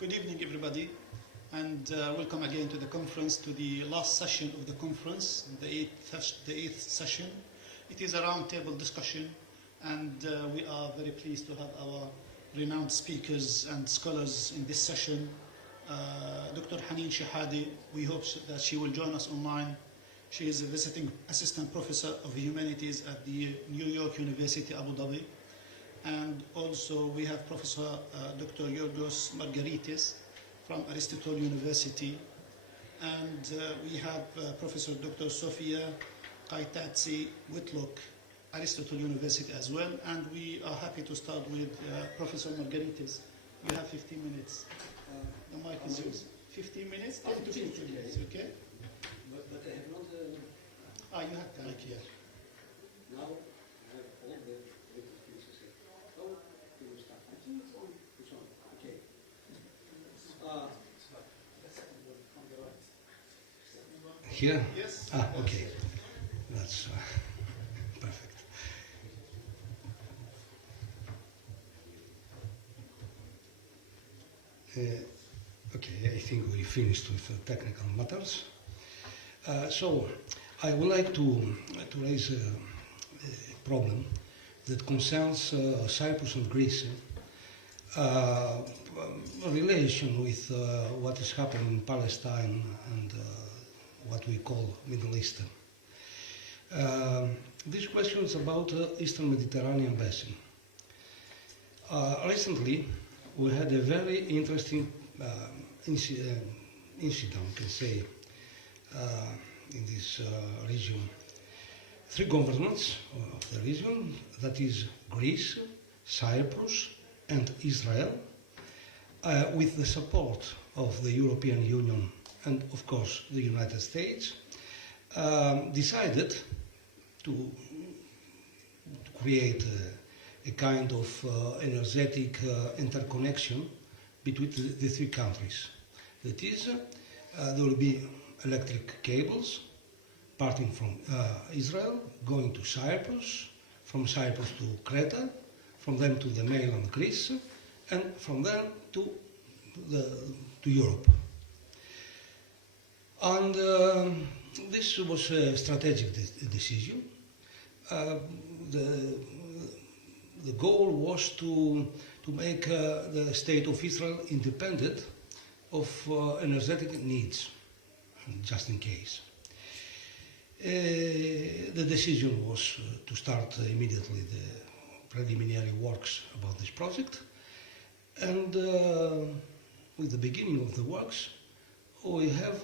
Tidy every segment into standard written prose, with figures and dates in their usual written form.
Good evening, everybody, and welcome again to the conference, to the last session of the conference, the eighth session. It is a roundtable discussion, and we are very pleased to have our renowned speakers and scholars in this session. Dr. Haneen Shahadi, we hope that she will join us online. She is a visiting assistant professor of humanities at the New York University, Abu Dhabi. And also we have Professor Dr. Yorgos Margaritis from Aristotle University. And we have Professor Dr. Sofia Kaitatsi Whitlock, Aristotle University as well. And we are happy to start with Professor Margaritis. You have 15 minutes. The mic is yours. 15 minutes? 10 to 15 minutes, okay? But I have not... you have the mic here. Now I have all the things to say. Oh, we will start. I think it's on. It's on. Okay. Here? Yes. Okay. That's perfect. Okay, I think we finished with technical matters. So I would like to raise a problem that concerns Cyprus and Greece, relation with what is happening in Palestine and what we call Middle East. This question is about Eastern Mediterranean basin. Recently, we had a very interesting incident, we can say, in this region. Three governments of the region, that is Greece, Cyprus, and Israel, with the support of the European Union and, of course, the United States, decided to create a kind of energetic interconnection between the three countries. That is, there will be electric cables parting from Israel, going to Cyprus, from Cyprus to Crete, from them to the mainland Greece, and from there to Europe. And this was a strategic decision. The goal was to make the state of Israel independent of energetic needs, just in case. The decision was to start immediately the preliminary works about this project, and with the beginning of the works we have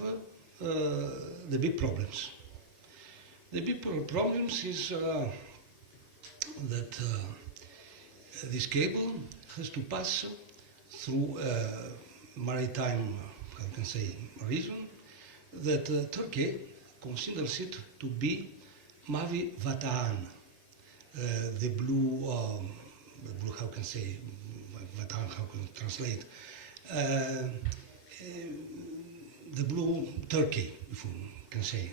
the big problems. The big problems is that this cable has to pass through a maritime, how can I say, region that Turkey considers it to be Mavi Vatan, the blue, how can I say, Vatan, how can I translate, the blue Turkey, if we can say.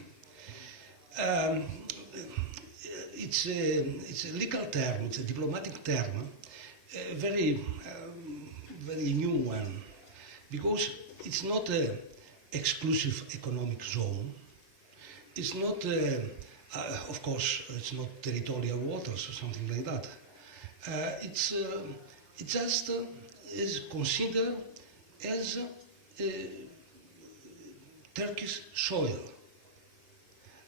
It's a legal term, it's a diplomatic term, a very new one, because it's not an exclusive economic zone. It's not, of course, it's not territorial waters or something like that. It just is considered as Turkish soil.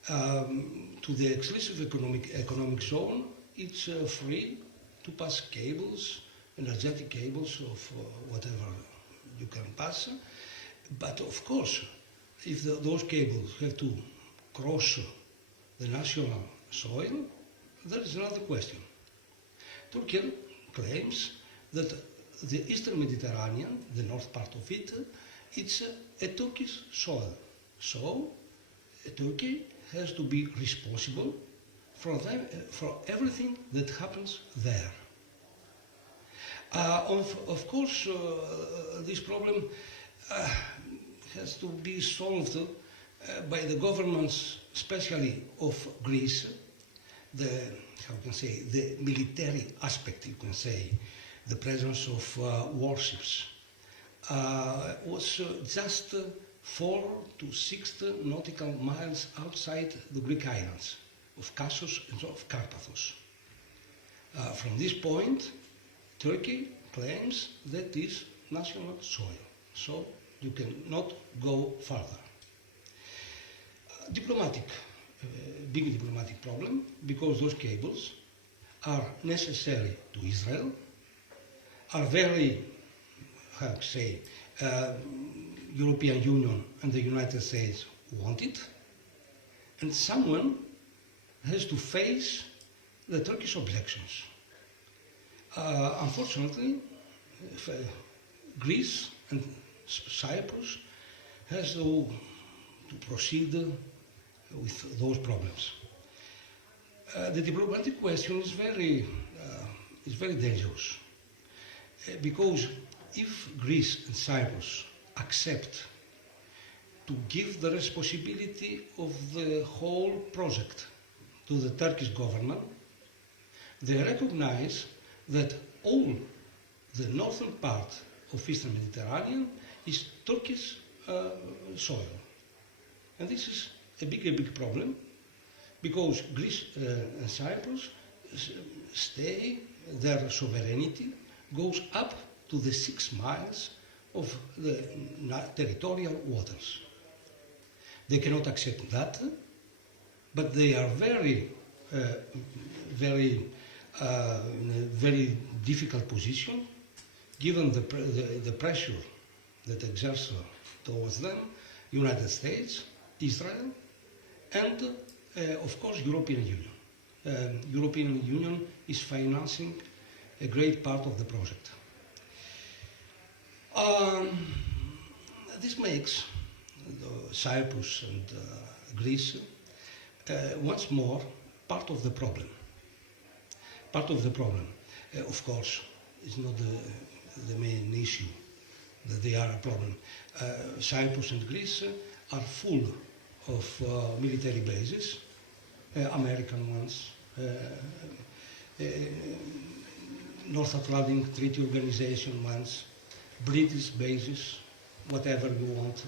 To the exclusive economic zone, it's free to pass cables, energetic cables of whatever you can pass. But of course, if those cables have to cross the national soil, there is another question. Turkey claims that the Eastern Mediterranean, the north part of it, it's a Turkish soil. So Turkey has to be responsible for everything that happens there. Of course, this problem has to be solved by the governments, especially of Greece, the military aspect, you can say, the presence of warships was just 4 to 6 nautical miles outside the Greek islands of Kassos and of Karpathos. From this point, Turkey claims that is national soil, so you cannot go further. Big diplomatic problem, because those cables are necessary to Israel, are very, how to say, European Union and the United States want it, and someone has to face the Turkish objections. Unfortunately, Greece and Cyprus has to proceed with those problems. The diplomatic question is very dangerous, because if Greece and Cyprus accept to give the responsibility of the whole project to the Turkish government, they recognize that all the northern part of Eastern Mediterranean is Turkish soil. And this is a big problem, because Greece and Cyprus stay, their sovereignty goes up to the 6 miles of the territorial waters. They cannot accept that, but they are very in a very difficult position, given the pressure that exerts towards them, United States, Israel, and of course European Union. European Union is financing a great part of the project. This makes Cyprus and Greece once more part of the problem. Part of the problem, of course, is not the main issue that they are a problem. Cyprus and Greece are full of military bases, American ones, North Atlantic Treaty Organization ones, British bases, whatever you want.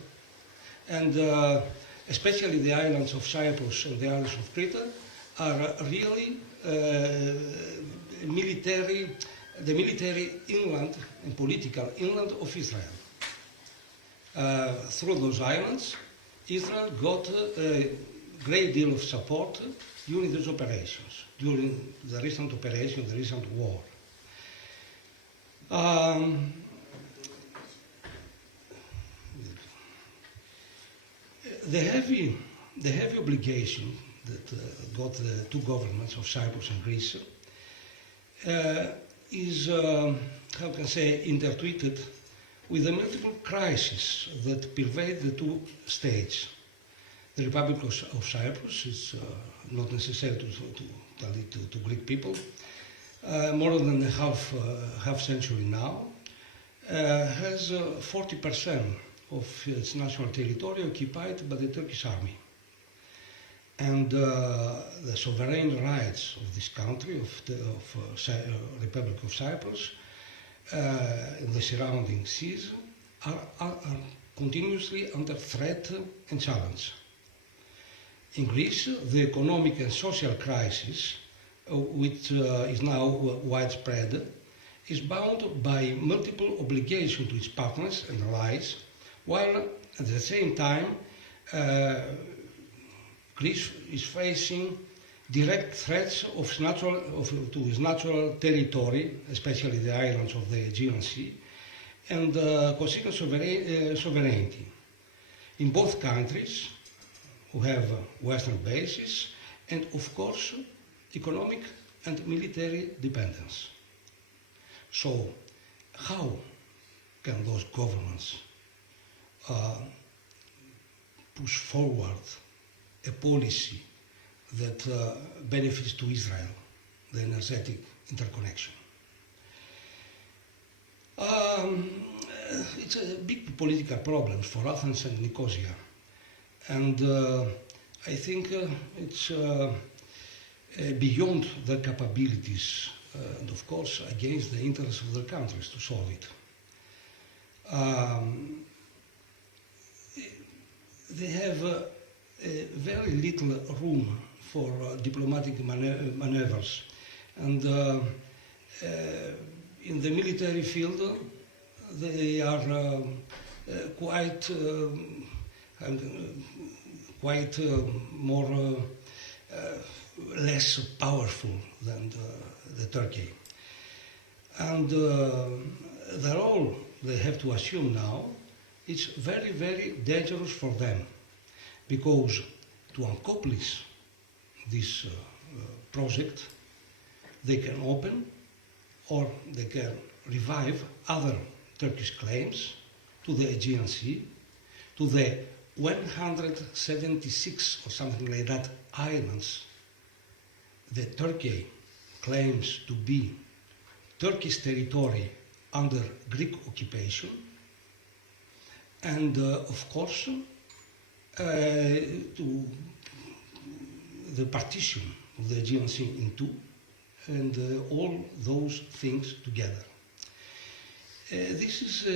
And especially the islands of Cyprus and the islands of Crete are really the military inland and political inland of Israel. Through those islands, Israel got a great deal of support during these operations, during the recent operation, the recent war. The heavy obligation that got the two governments of Cyprus and Greece is, how can I say, intertwined with the multiple crises that pervade the two states. The Republic of Cyprus is not necessary to tell it to Greek people. More than a half century now, has 40% of its national territory occupied by the Turkish army. And the sovereign rights of this country, of Republic of Cyprus, and the surrounding seas are continuously under threat and challenge. In Greece, the economic and social crisis, which is now widespread, is bound by multiple obligations to its partners and allies, while at the same time Greece is facing direct threats to its natural territory, especially the islands of the Aegean Sea, and considering sovereignty. In both countries, who have Western bases, and of course, economic and military dependence. So, how can those governments push forward a policy that benefits to Israel, the energetic interconnection? It's a big political problem for Athens and Nicosia, and I think it's beyond their capabilities and of course against the interests of their countries to solve it. they have very little room for diplomatic maneuvers. And in the military field, they are quite more less powerful than the Turkey. And the role they have to assume now is very, very dangerous for them, because to accomplish this project, they can open or they can revive other Turkish claims to the Aegean Sea, to the 176 or something like that islands that Turkey claims to be Turkish territory under Greek occupation, and of course to the partition of the Aegean Sea in two, and all those things together. This is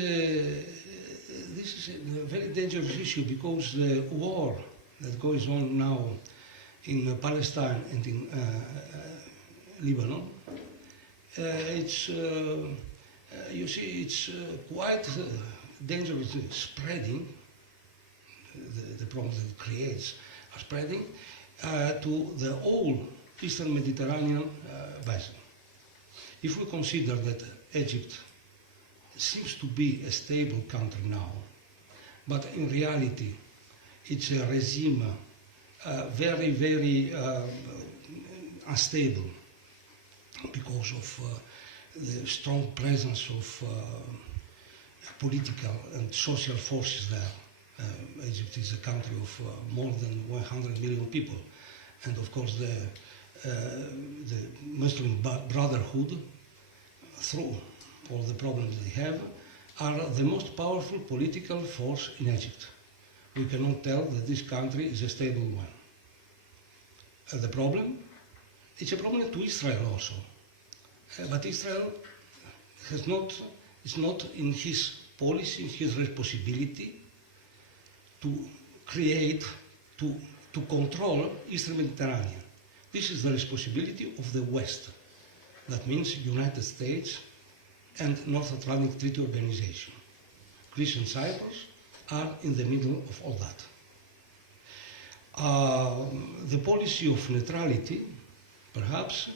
a very dangerous issue, because the war that goes on now in Palestine and in Lebanon, it's you see, it's quite dangerous spreading. The problems that it creates are spreading to the whole Eastern Mediterranean basin. If we consider that Egypt seems to be a stable country now, but in reality it's a regime very, very unstable because of the strong presence of political and social forces there. Egypt is a country of more than 100 million people, and of course the Muslim Brotherhood, through all the problems they have, are the most powerful political force in Egypt. We cannot tell that this country is a stable one. The problem, it's a problem to Israel also. But Israel is not in his policy, in his responsibility to create, to control Eastern Mediterranean. This is the responsibility of the West. That means United States and North Atlantic Treaty Organization. Greece and Cyprus are in the middle of all that. The policy of neutrality, perhaps,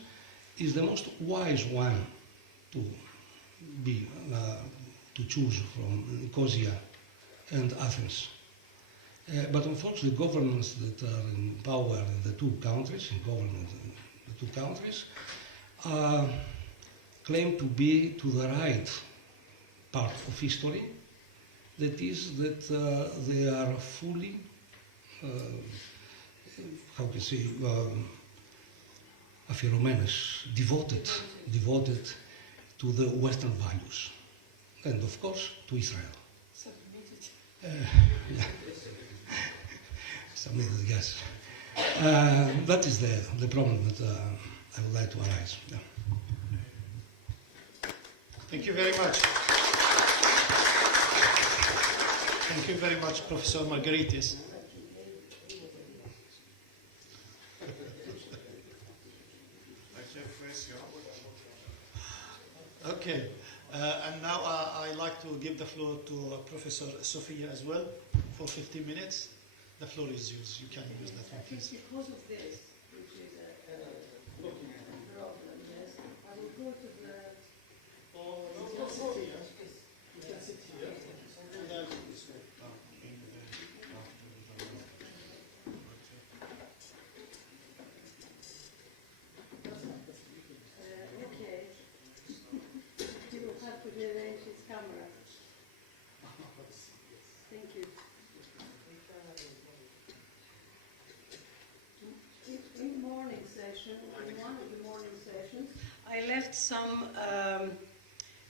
is the most wise one to choose from Nicosia and Athens. But unfortunately, the governments that are in power in the two countries, claim to be to the right part of history. That is, that they are fully, how can I say, αφιερωμένες, devoted to the Western values, and of course to Israel. Submitted, yes. That is the problem that I would like to arise. Yeah. Thank you very much. Thank you very much, Professor Margaritis. Okay, and now I'd like to give the floor to Professor Sophia as well for 15 minutes. The floor is yours. You can use that one, please. Because of this, which is a problem, yes, I will go to the... Okay. He will have to rearrange his camera. Thank you. In morning session, in one of the morning sessions, I left some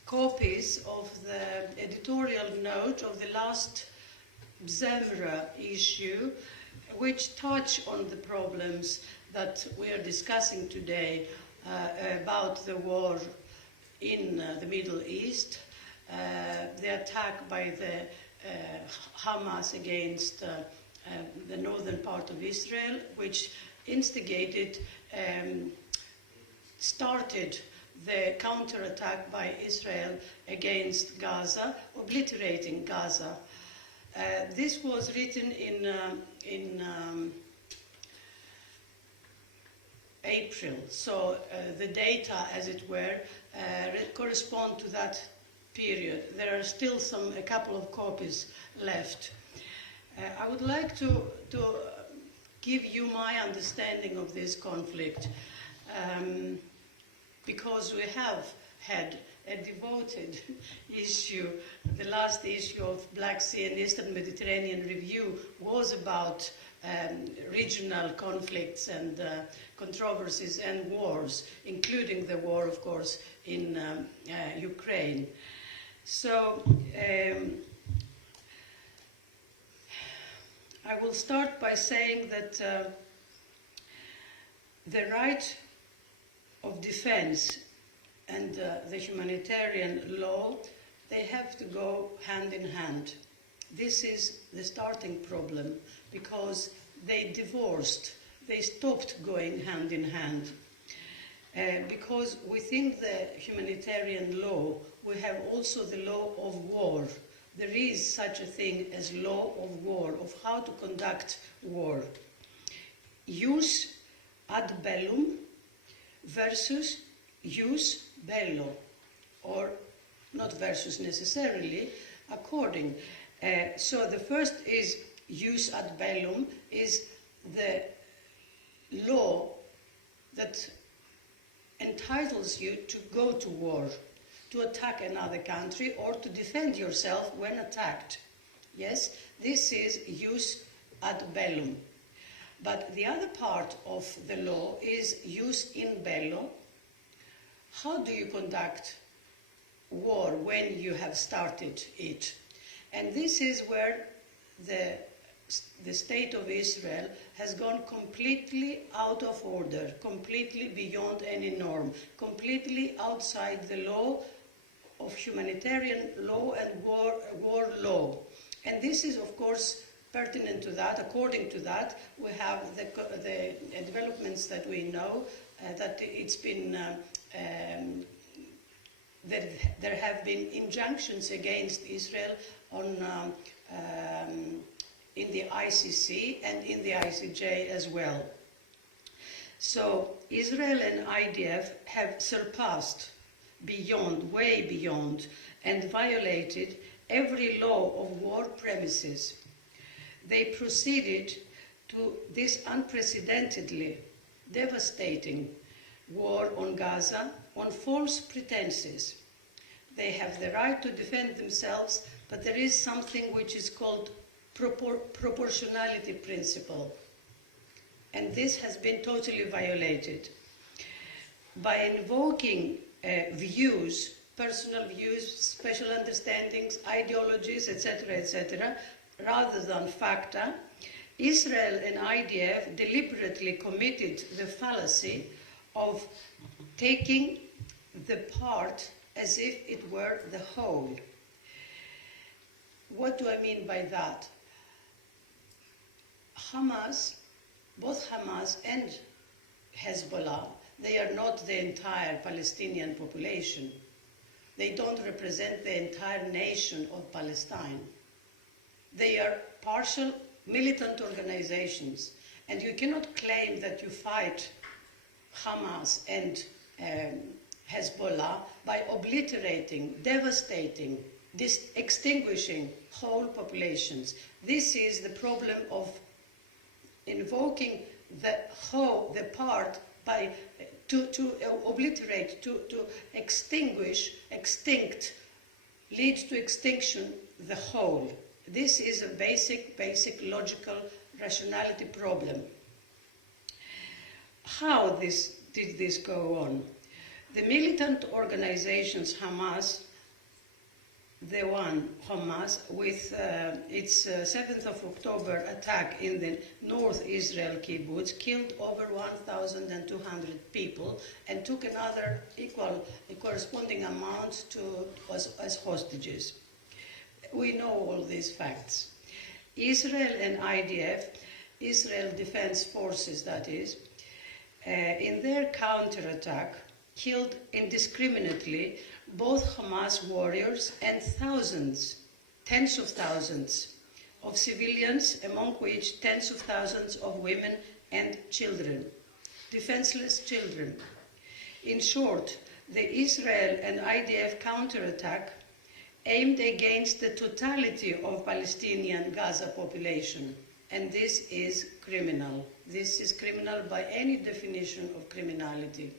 copies of the editorial note of the last Zemra issue, which touch on the problems that we are discussing today about the war in the Middle East, the attack by the Hamas against the northern part of Israel, which instigated, started the counterattack by Israel against Gaza, obliterating Gaza. This was written in April, so the data, as it were, correspond to that period. There are still a couple of copies left. I would like to give you my understanding of this conflict, because we have had a devoted issue. The last issue of Black Sea and Eastern Mediterranean Review was about regional conflicts and controversies and wars, including the war, of course, in Ukraine. So I will start by saying that the right of defense and the humanitarian law, they have to go hand in hand. This is the starting problem, because they divorced, they stopped going hand in hand. Because within the humanitarian law, we have also the law of war. There is such a thing as law of war, of how to conduct war. Jus ad bellum versus jus bello, or not versus necessarily, according. So the first is jus ad bellum, is the law that entitles you to go to war, to attack another country or to defend yourself when attacked. Yes, this is jus ad bellum. But the other part of the law is jus in bello. How do you conduct war when you have started it? And this is where the state of Israel has gone completely out of order, completely beyond any norm, completely outside the law of humanitarian law and war law. And this is, of course, pertinent to that. According to that, we have the developments that we know, that it's been that there have been injunctions against Israel on in the ICC and in the ICJ as well. So Israel and IDF have surpassed beyond, way beyond, and violated every law of war premises. They proceeded to this unprecedentedly devastating war on Gaza on false pretenses. They have the right to defend themselves, but there is something which is called proportionality principle. And this has been totally violated. By invoking views, personal views, special understandings, ideologies, etc., rather than facta, Israel and IDF deliberately committed the fallacy of taking the part as if it were the whole. What do I mean by that? Hamas, both Hamas and Hezbollah, they are not the entire Palestinian population. They don't represent the entire nation of Palestine. They are partial militant organizations, and you cannot claim that you fight Hamas and Hezbollah by obliterating, devastating, extinguishing whole populations. This is the problem of invoking the part by to obliterate, to extinguish, lead to extinction the whole. This is a basic logical rationality problem. How did this go on? The militant organizations Hamas, Hamas, with its 7th of October attack in the North Israel kibbutz, killed over 1,200 people and took another equal corresponding amount as hostages. We know all these facts. Israel and IDF, Israel Defense Forces that is, in their counterattack killed indiscriminately both Hamas warriors and thousands, tens of thousands of civilians, among which tens of thousands of women and children, defenseless children. In short, the Israel and IDF counterattack aimed against the totality of Palestinian Gaza population, and this is criminal. This is criminal by any definition of criminality.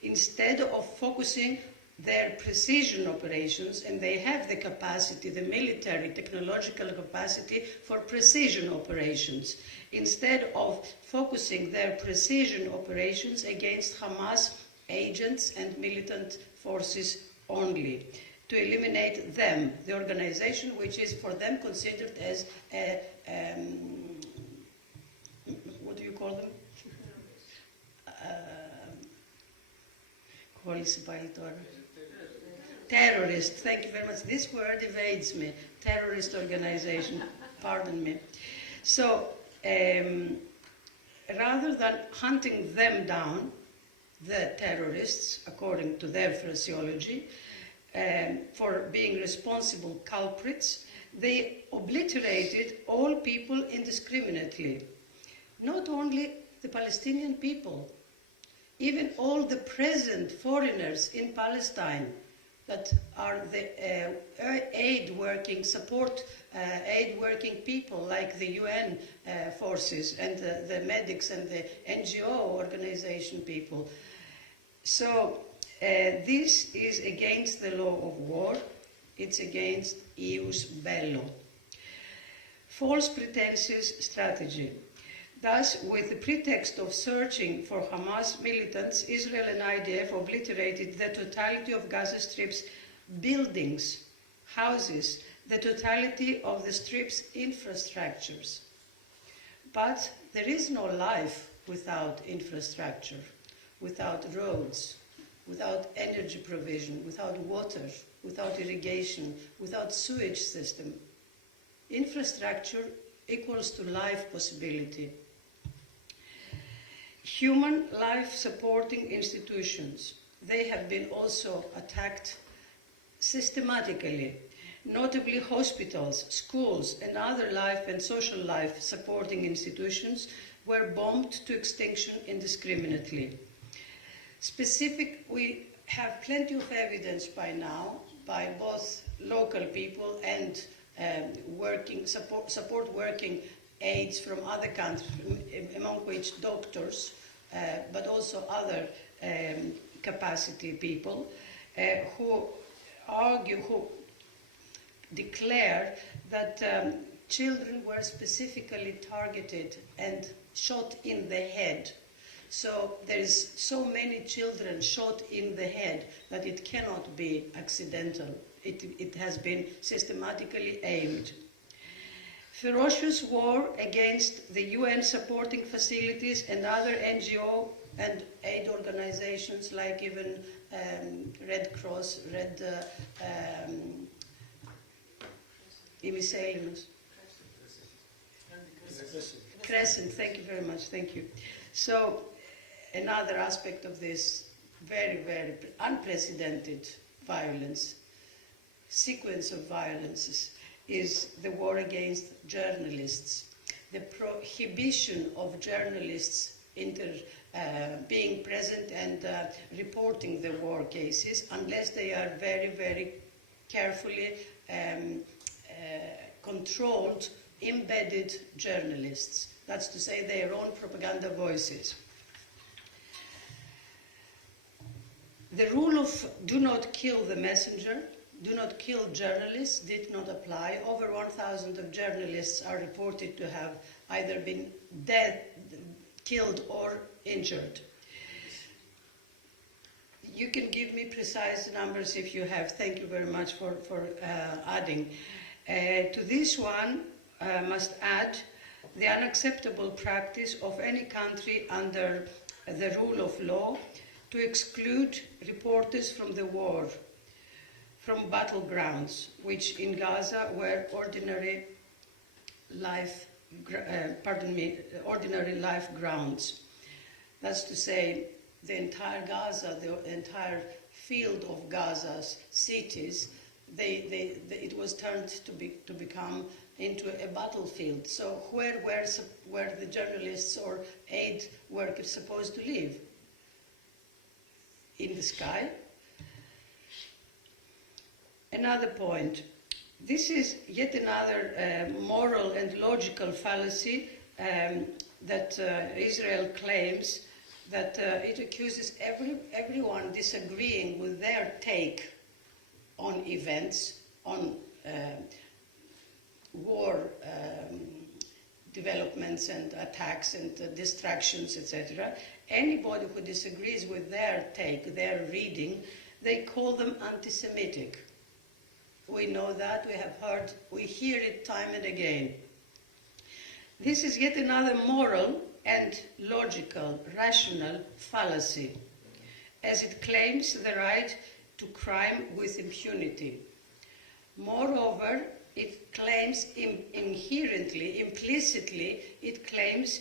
Instead of focusing their precision operations, and they have the capacity, the military, technological capacity for precision operations, instead of focusing their precision operations against Hamas agents and militant forces only, to eliminate them, the organization which is for them considered as a, what do you call them? Terrorist, thank you very much. This word evades me. Terrorist organization, pardon me. So, rather than hunting them down, the terrorists, according to their phraseology, for being responsible culprits, they obliterated all people indiscriminately. Not only the Palestinian people, even all the present foreigners in Palestine that are the aid-working, aid-working people like the UN forces and the medics and the NGO organization people. So this is against the law of war. It's against ius bello. False pretenses strategy. Thus, with the pretext of searching for Hamas militants, Israel and IDF obliterated the totality of Gaza Strip's buildings, houses, the totality of the Strip's infrastructures. But there is no life without infrastructure, without roads, without energy provision, without water, without irrigation, without sewage system. Infrastructure equals to life possibility. Human life supporting institutions, they have been also attacked systematically. Notably hospitals, schools and other life and social life supporting institutions were bombed to extinction indiscriminately. We have plenty of evidence by now by both local people and support working aides from other countries, among which doctors, but also other capacity people, who declare that children were specifically targeted and shot in the head. So there is so many children shot in the head that it cannot be accidental. It has been systematically aimed. Ferocious war against the UN supporting facilities and other NGO and aid organizations like even Red Cross, Crescent, thank you very much, thank you. So another aspect of this very, very unprecedented violence, sequence of violences, is the war against journalists, the prohibition of journalists being present and reporting the war cases unless they are very, very carefully controlled, embedded journalists. That's to say their own propaganda voices. The rule of do not kill the messenger, do not kill journalists did not apply. Over 1,000 of journalists are reported to have either been dead, killed or injured. You can give me precise numbers if you have. Thank you very much for adding. To this one, must add the unacceptable practice of any country under the rule of law to exclude reporters from the war, from battlegrounds, which in Gaza were ordinary life grounds. That's to say, the entire Gaza, the entire field of Gaza's cities, it was turned to become into a battlefield. So where were the journalists or aid workers supposed to live? In the sky? Another point. This is yet another moral and logical fallacy that Israel claims, that it accuses everyone disagreeing with their take on events, on war developments and attacks and distractions, etc. Anybody who disagrees with their take, their reading, they call them anti-Semitic. We know that, we have heard, we hear it time and again. This is yet another moral and logical, rational fallacy, as it claims the right to crime with impunity. Moreover, it claims inherently, implicitly, it claims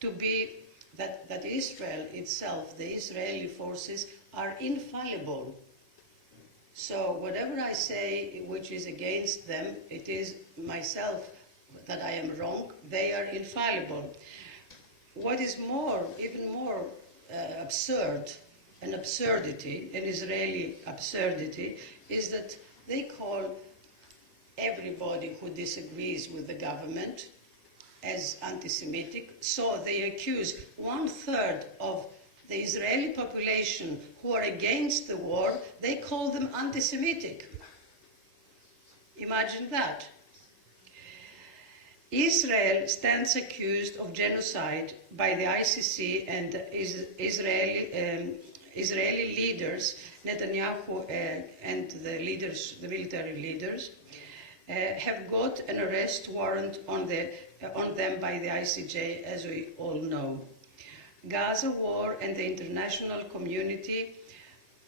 to be that Israel itself, the Israeli forces, are infallible. So whatever I say which is against them, it is myself that I am wrong, they are infallible. What is even more absurd, an Israeli absurdity, is that they call everybody who disagrees with the government as anti-Semitic, so they accuse 1/3 of the Israeli population who are against the war, they call them anti-Semitic. Imagine that. Israel stands accused of genocide by the ICC, and Israeli leaders, Netanyahu and the military leaders, have got an arrest warrant on them by the ICJ, as we all know. Gaza war and the international community,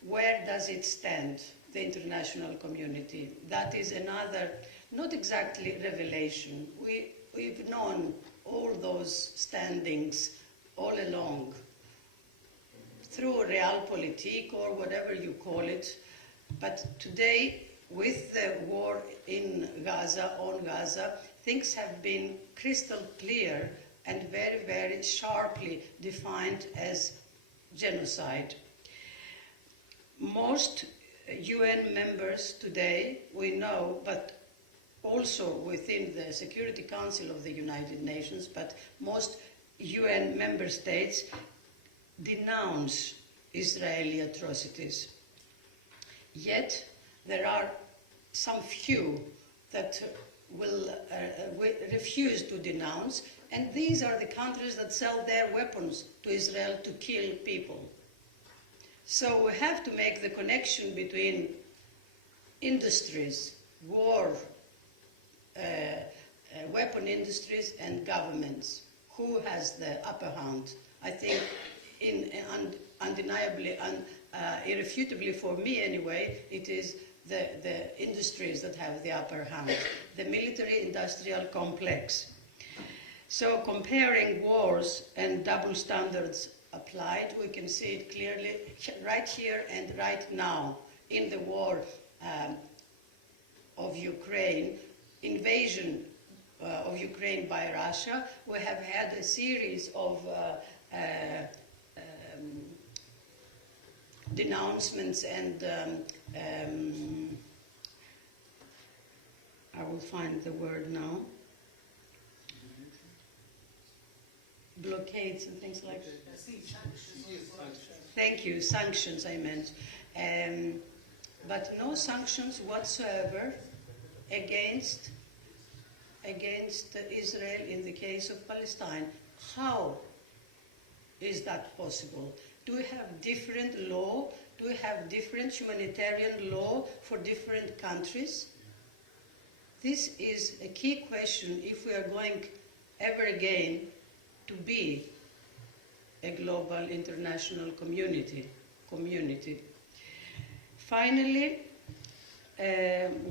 where does it stand, the international community? That is another, not exactly revelation. We've known all those standings all along, through realpolitik or whatever you call it. But today, with the war in Gaza, on Gaza, things have been crystal clear and very, very sharply defined as genocide. Most UN members today, we know, but also within the Security Council of the United Nations, but most UN member states denounce Israeli atrocities. Yet there are some few that will refuse to denounce, and these are the countries that sell their weapons to Israel to kill people. So we have to make the connection between industries, war, weapon industries, and governments. Who has the upper hand? I think undeniably, irrefutably for me anyway, it is the industries that have the upper hand, the military-industrial complex. So comparing wars and double standards applied, we can see it clearly right here and right now in the war of Ukraine, invasion of Ukraine by Russia. We have had a series of denouncements and I will find the word now. Blockades and things like that. Thank you, sanctions I meant. But no sanctions whatsoever against Israel in the case of Palestine. How is that possible? Do we have different law? Do we have different humanitarian law for different countries? This is a key question if we are going ever again to be a global international community. community. Finally,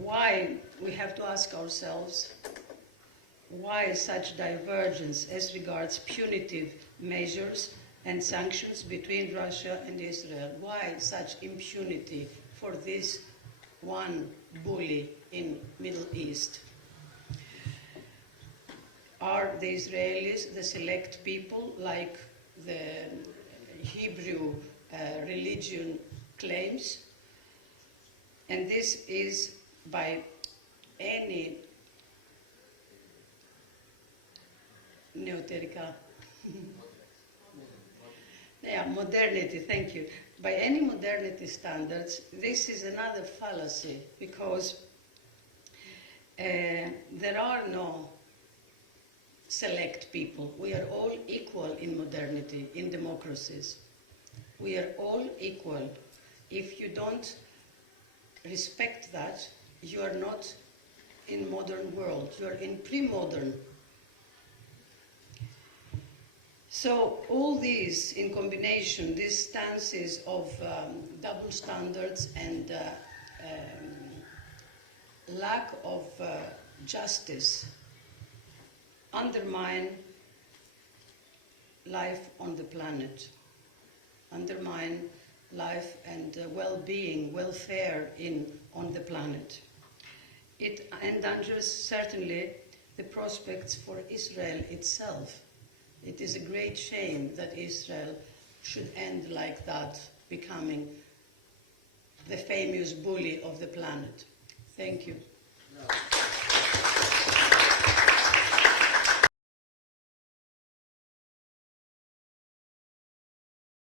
why we have to ask ourselves why such divergence as regards punitive measures and sanctions between Russia and Israel? Why such impunity for this one bully in Middle East? Are the Israelis the select people like the Hebrew religion claims? And this is by any neoterica. Yeah, modernity, thank you. By any modernity standards, this is another fallacy because there are no select people. We are all equal in modernity, in democracies. We are all equal. If you don't respect that, you are not in modern world, you are in pre-modern. So all these in combination, these stances of double standards and lack of justice undermine life on the planet, undermine life and well-being, welfare on the planet. It endangers certainly the prospects for Israel itself. It is a great shame that Israel should end like that, becoming the famous bully of the planet. Thank you.